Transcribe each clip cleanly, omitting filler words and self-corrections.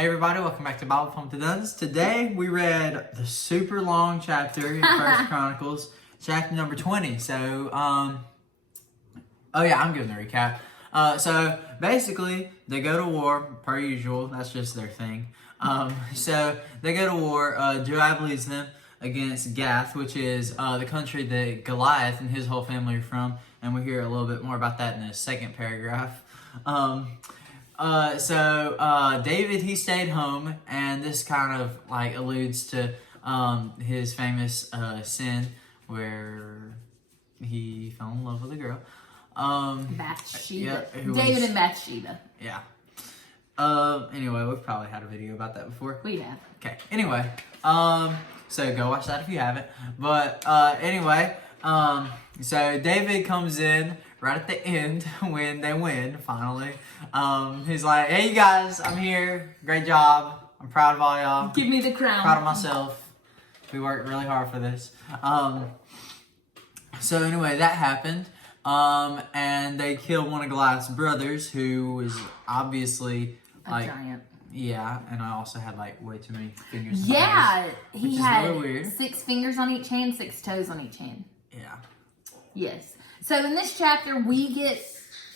Hey everybody, welcome back to Bible Pump to Duns. Today we read the super long chapter in First Chronicles, chapter number 20. So, I'm giving the recap. So basically, they go to war per usual. That's just their thing. So they go to war. Joab leads them against Gath, which is the country that Goliath and his whole family are from, and we hear a little bit more about that in the second paragraph. David, he stayed home, and this kind of like alludes to his famous sin where he fell in love with a girl. Bathsheba. David and Bathsheba. Yeah. Anyway, we've probably had a video about that before. We have. Okay. Anyway, so go watch that if you haven't. But so David comes in right at the end when they win, finally. He's like, hey, you guys, I'm here. Great job. I'm proud of all y'all. Give me the crown. Proud of myself. We worked really hard for this. So anyway, that happened. And they killed one of Goliath's brothers, who was obviously a giant. Yeah, and I also had like way too many fingers. Yeah, he had really weird. 6 fingers on each hand, 6 toes on each hand. Yeah. Yes. So in this chapter, we get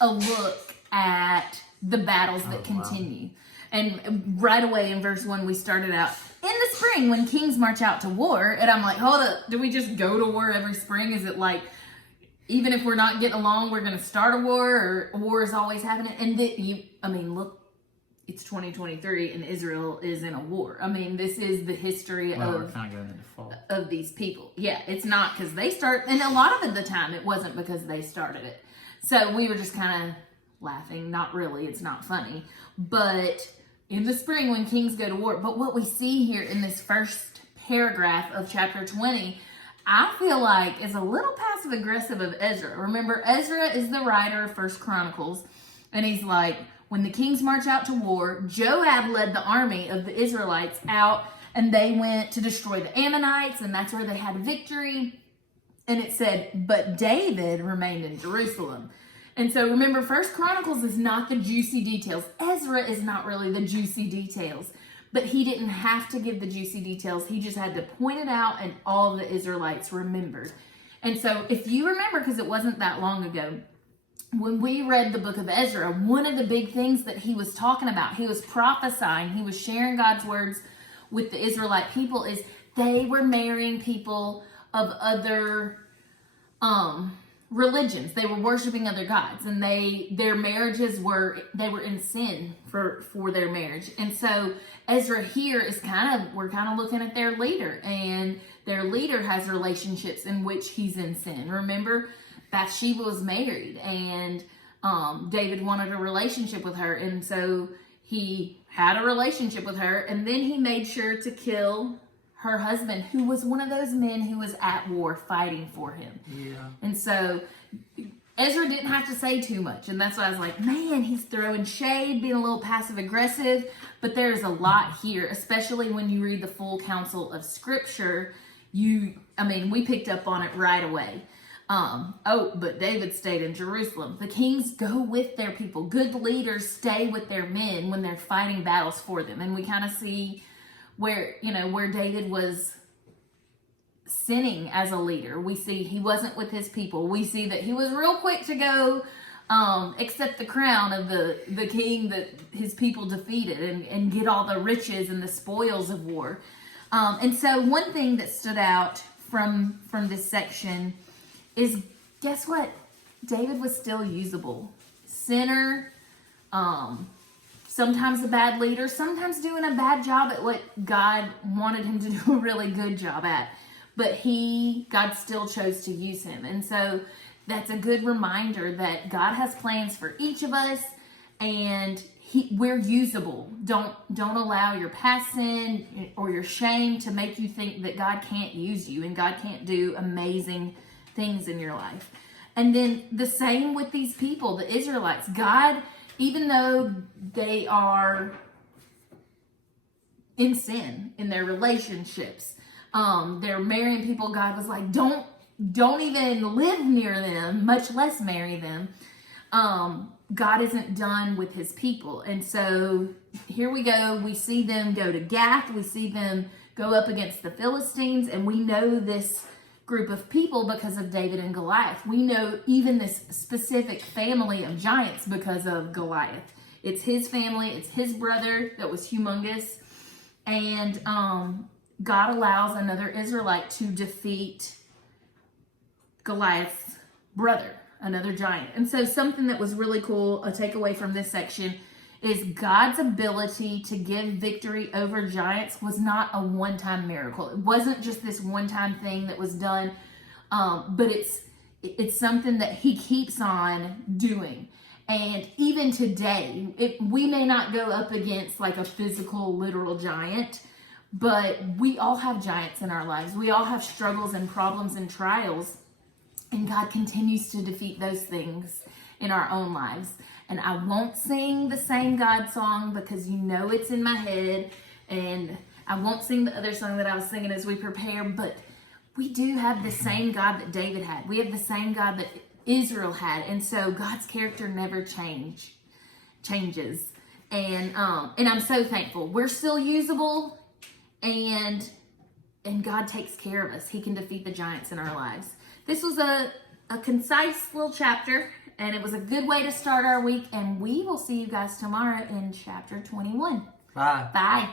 a look at the battles that continue. Wow. And right away in verse 1, we started out, in the spring when kings march out to war. And I'm like, hold up, do we just go to war every spring? Is it like, even if we're not getting along, we're going to start a war, or war is always happening? And look, it's 2023 and Israel is in a war. I mean, this is the history we're kind of going into fall. Of these people. Yeah, it's not because they start, and a lot of the time it wasn't because they started it. So we were just kind of laughing. Not really, it's not funny. But in the spring when kings go to war, but what we see here in this first paragraph of chapter 20, I feel like is a little passive aggressive of Ezra. Remember, Ezra is the writer of First Chronicles, and he's like, when the kings march out to war, Joab led the army of the Israelites out, and they went to destroy the Ammonites, and that's where they had victory. And it said, but David remained in Jerusalem. And so remember, First Chronicles is not the juicy details. Ezra is not really the juicy details. But he didn't have to give the juicy details. He just had to point it out, and all the Israelites remembered. And so if you remember, because it wasn't that long ago, when we read the book of Ezra, one of the big things that he was talking about, he was prophesying, he was sharing God's words with the Israelite people, is they were marrying people of other religions. They were worshiping other gods, and their marriages were in sin for their marriage. And so Ezra here is we're kind of looking at their leader, and their leader has relationships in which he's in sin. Remember, Bathsheba was married, and David wanted a relationship with her, and so he had a relationship with her, and then he made sure to kill her husband, who was one of those men who was at war fighting for him. Yeah. And so Ezra didn't have to say too much, and that's why I was like, man, he's throwing shade, being a little passive aggressive, but there's a lot here, especially when you read the full counsel of Scripture. We picked up on it right away. But David stayed in Jerusalem. The kings go with their people. Good leaders stay with their men when they're fighting battles for them. And we kind of see where David was sinning as a leader. We see he wasn't with his people. We see that he was real quick to go accept the crown of the king that his people defeated and get all the riches and the spoils of war. And so one thing that stood out from this section is, guess what? David was still usable. Sinner, sometimes a bad leader, sometimes doing a bad job at what God wanted him to do a really good job at. But God still chose to use him. And so that's a good reminder that God has plans for each of us, and we're usable. Don't allow your past sin or your shame to make you think that God can't use you and God can't do amazing things in your life. And then the same with these people, the Israelites. God, even though they are in sin in their relationships, they're marrying people, God was like, don't even live near them, much less marry them. God isn't done with his people. And so here we go. We see them go to Gath. We see them go up against the Philistines. And we know this group of people because of David and Goliath. We know even this specific family of giants because of Goliath. It's his family. It's his brother that was humongous. And God allows another Israelite to defeat Goliath's brother, another giant. And so something that was really cool, a takeaway from this section, is God's ability to give victory over giants was not a one-time miracle. It wasn't just this one-time thing that was done, but it's something that he keeps on doing. And even today, we may not go up against like a physical, literal giant, but we all have giants in our lives. We all have struggles and problems and trials. And God continues to defeat those things in our own lives. And I won't sing the same God song because you know it's in my head. And I won't sing the other song that I was singing as we prepare. But we do have the same God that David had. We have the same God that Israel had. And so God's character never changes. And I'm so thankful. We're still usable. And God takes care of us. He can defeat the giants in our lives. This was a concise little chapter, and it was a good way to start our week, and we will see you guys tomorrow in chapter 21. Bye. Bye.